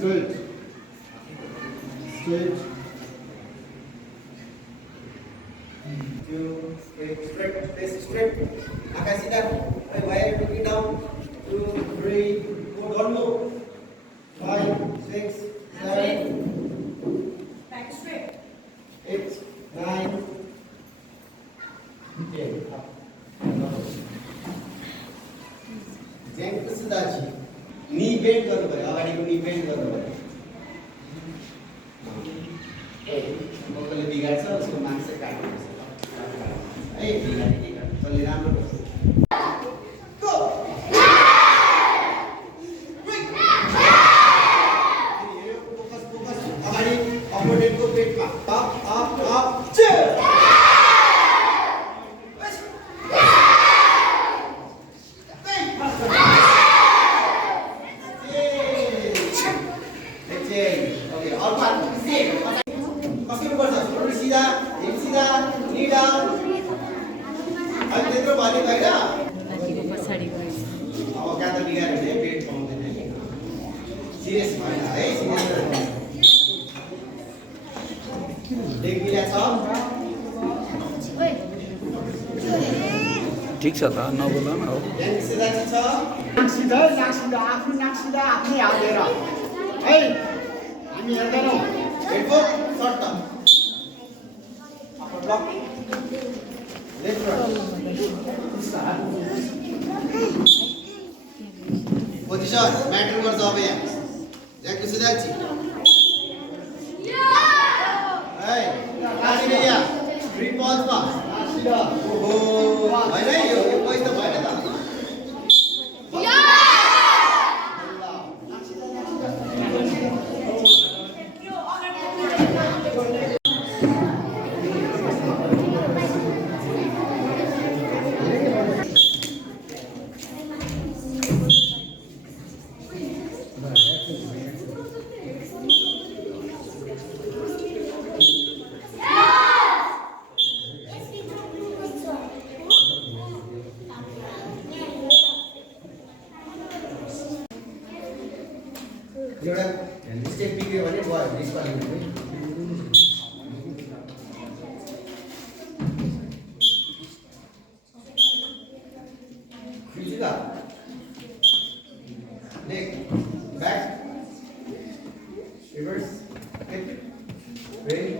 Straight. Straight. Two, straight, face straight. Akan sida. Wire looking down. 2, 3, 4. Don't move. 5, 6, 7, Back straight. 8, 9, 10. Up. Jump सिधा छी. Knee bend गर्नु पर्यो. अगाडिको knee bend गर्नु पर्यो. बक्कले बिगाड्छ उसको माग चाहिँ काट्नुपर्छ. है बिगाड्ने के गर्नु. कसले राम्रो गर्छ. ठिक छ त नबोल न हो नाक सिधा आफ्नो नाक सिधा आफ्नै हालेर है हामी हेर्दैनौँ पोजिसन म्याटर गर्छ अब यहाँ ज्याकु सिधा छि है लाडी भैया फ्री पल्समा सिधा ओहो हैन यो पैसा त भएन त एउटा स्टेप बिग्यो भने भयो डिस्क्वालिफाई खिचिका leg back reverse hip ready